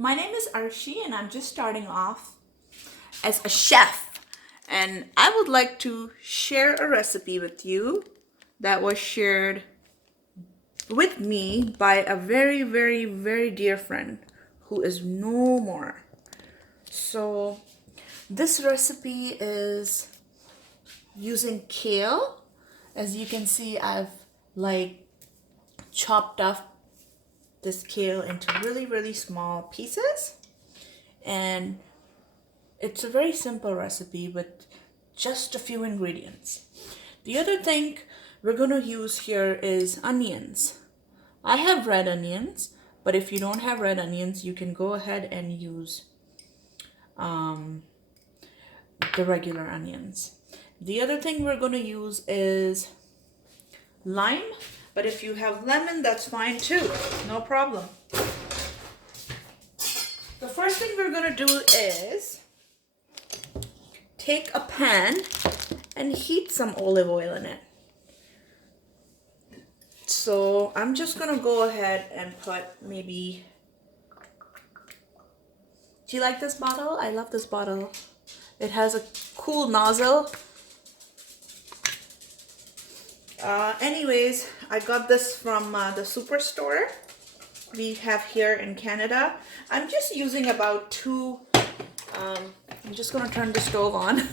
My name is Arshi and I'm just starting off as a chef. And I would like to share a recipe with you that was shared with me by a very, very, very dear friend who is no more. So this recipe is using kale. As you can see, I've chopped up this kale into really, really small pieces. And it's a very simple recipe with just a few ingredients. The other thing we're going to use here is onions. I have red onions, but if you don't have red onions, you can go ahead and use the regular onions. The other thing we're going to use is lime, but if you have lemon, that's fine too. No problem. The first thing we're going to do is take a pan and heat some olive oil in it. So I'm just going to go ahead and put maybe... Do you like this bottle? I love this bottle. It has a cool nozzle. Anyways, I got this from the superstore we have here in Canada. I'm just using about I'm just going to turn the stove on.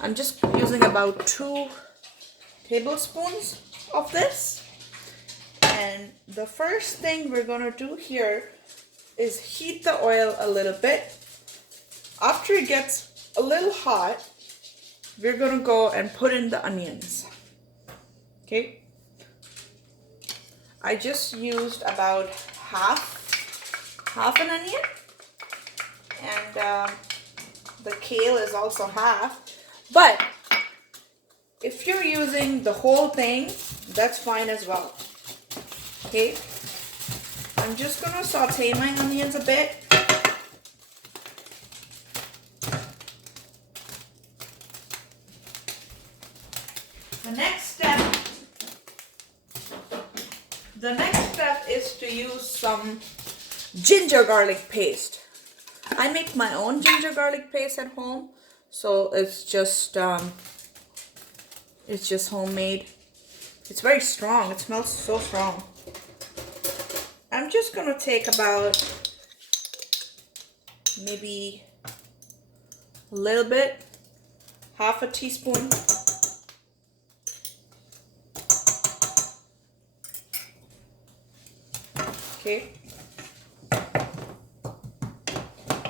I'm just using about 2 tablespoons of this. And the first thing we're going to do here is heat the oil a little bit. After it gets a little hot, we're going to go and put in the onions. Okay, I just used about half an onion, and the kale is also half. But if you're using the whole thing, that's fine as well. Okay, I'm just gonna saute my onions a bit. The next step is to use some ginger garlic paste. I make my own ginger garlic paste at home, so it's just homemade. It's very strong. It smells so strong. I'm just gonna take about maybe a little bit, half a teaspoon. Okay.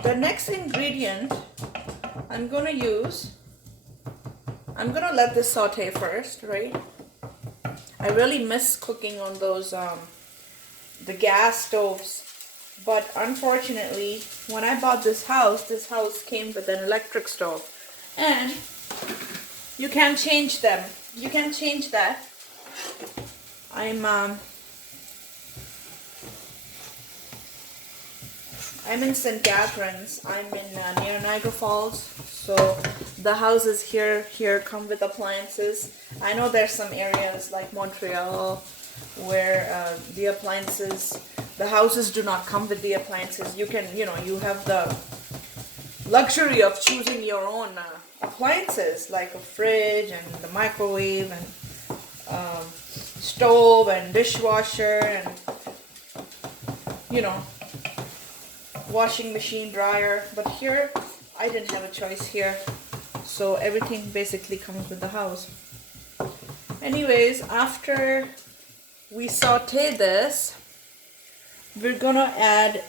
The next ingredient I'm gonna let this saute first, right? I really miss cooking on those the gas stoves, but unfortunately when I bought this house came with an electric stove, and you can't change them. You can change that. I'm in St. Catharines. I'm in near Niagara Falls. So the houses here come with appliances. I know there's some areas like Montreal where the houses do not come with the appliances. You can, you have the luxury of choosing your own appliances, like a fridge and the microwave and stove and dishwasher and washing machine, dryer. But here I didn't have a choice here, so everything basically comes with the house. Anyways, after we saute this, we're gonna add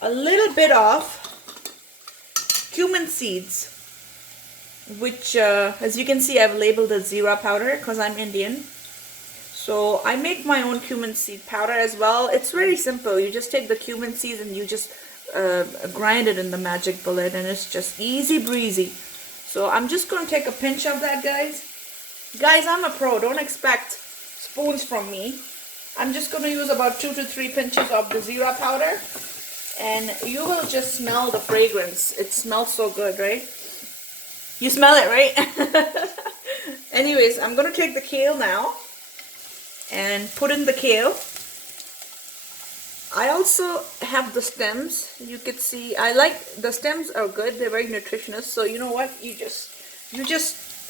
a little bit of cumin seeds, which as you can see, I've labeled as zira powder because I'm Indian. So I make my own cumin seed powder as well. It's very simple. You just take the cumin seeds and you just grind it in the magic bullet, and it's just easy breezy. So I'm just going to take a pinch of that, guys. Guys, I'm a pro. Don't expect spoons from me. I'm just going to use about 2 to 3 pinches of the zira powder, and you will just smell the fragrance. It smells so good, right? You smell it, right? Anyways, I'm going to take the kale now and put in the kale. I also have the stems. You could see I like the stems are good. They're very nutritious. So you know what? You just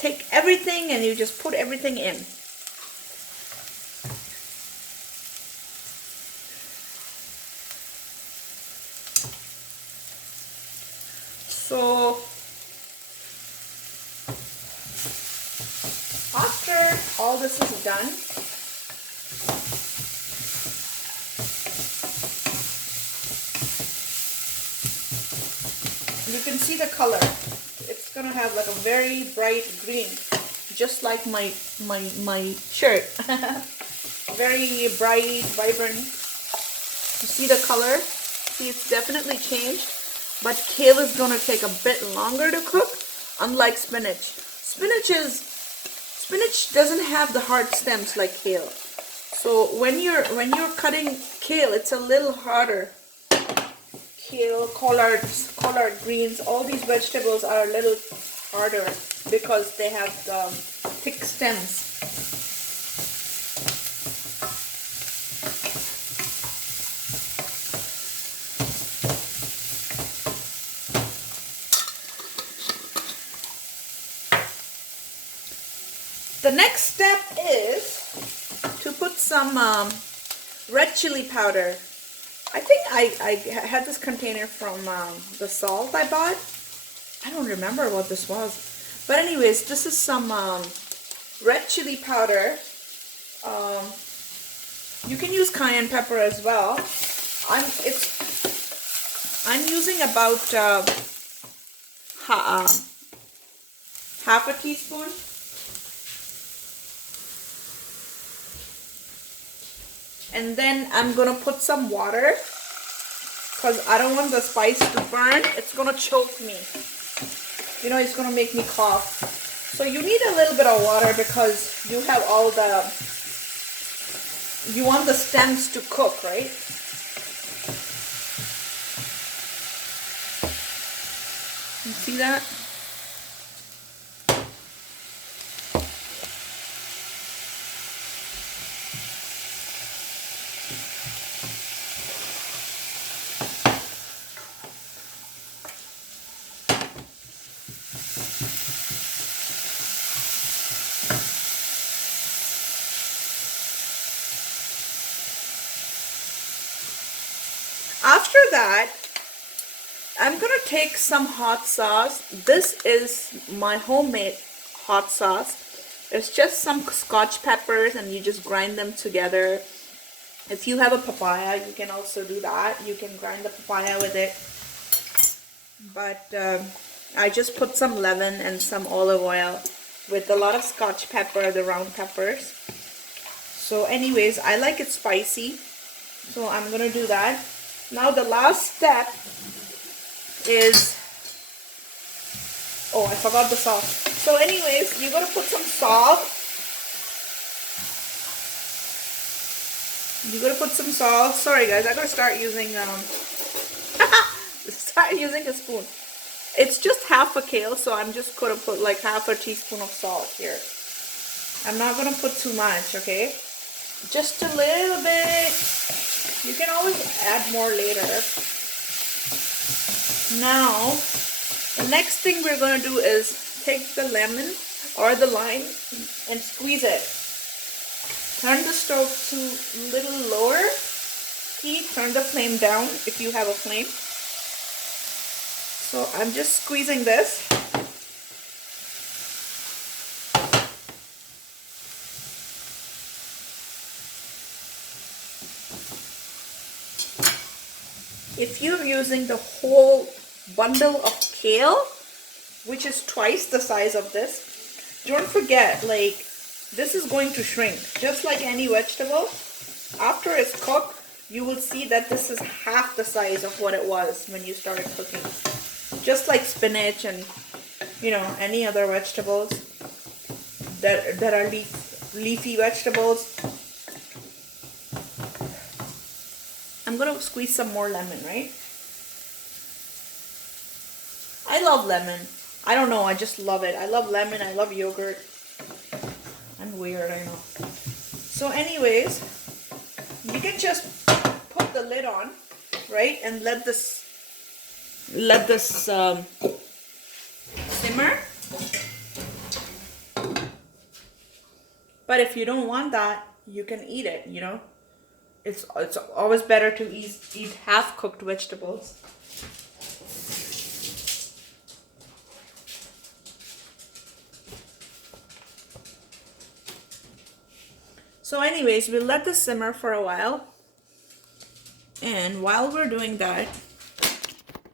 take everything and you just put everything in. So after all this is done, you can see the color. It's gonna have like a very bright green, just like my shirt. Very bright, vibrant. You see the color? See, it's definitely changed. But kale is gonna take a bit longer to cook, unlike spinach. Spinach doesn't have the hard stems like kale. So when you're cutting kale, it's a little harder. Kale, collards, collard greens, all these vegetables are a little harder because they have thick stems. The next step is to put some red chili powder. I think I had this container from the salt I bought. I don't remember what this was. But anyways, this is some red chili powder. You can use cayenne pepper as well. I'm using about half a teaspoon. And then I'm gonna put some water because I don't want the spice to burn. It's gonna choke me. You know, it's gonna make me cough. So you need a little bit of water because you have all you want the stems to cook, right? You see that? After that, I'm gonna take some hot sauce. This is my homemade hot sauce. It's just some scotch peppers and you just grind them together. If you have a papaya, you can also do that. You can grind the papaya with it. But I just put some lemon and some olive oil with a lot of scotch pepper, the round peppers. So anyways, I like it spicy, so I'm gonna do that. Now the last step is, oh, I forgot the salt. So anyways, you're gonna put some salt. You're gonna put some salt. Sorry guys, I gotta start using a spoon. It's just half a kale, so I'm just gonna put like half a teaspoon of salt here. I'm not gonna put too much, okay? Just a little bit. You can always add more later. Now, the next thing we're going to do is take the lemon or the lime and squeeze it. Turn the stove to a little lower heat. Turn the flame down if you have a flame. So I'm just squeezing this. If you're using the whole bundle of kale, which is twice the size of this, don't forget, like, this is going to shrink. Just like any vegetable, after it's cooked, you will see that this is half the size of what it was when you started cooking. Just like spinach and, you know, any other vegetables that are leafy vegetables. I'm going to squeeze some more lemon, right? I love lemon. I don't know, I just love it. I love lemon, I love yogurt. I'm weird, I know. So anyways, you can just put the lid on, right, and let this simmer. But if you don't want that, you can eat it, you know. It's always better to eat half-cooked vegetables. So anyways, we'll let this simmer for a while. And while we're doing that,